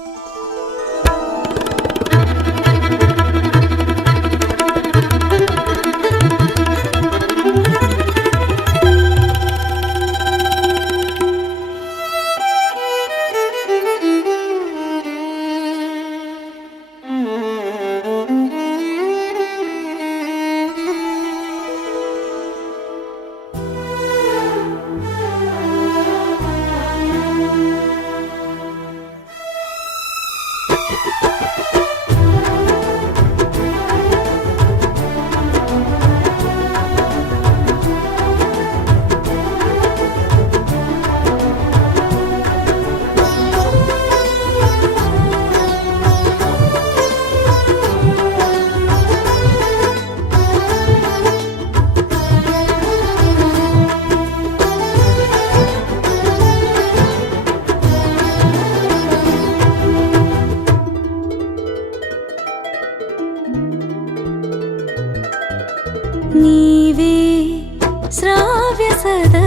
you నీవే శ్రావ్య సదనము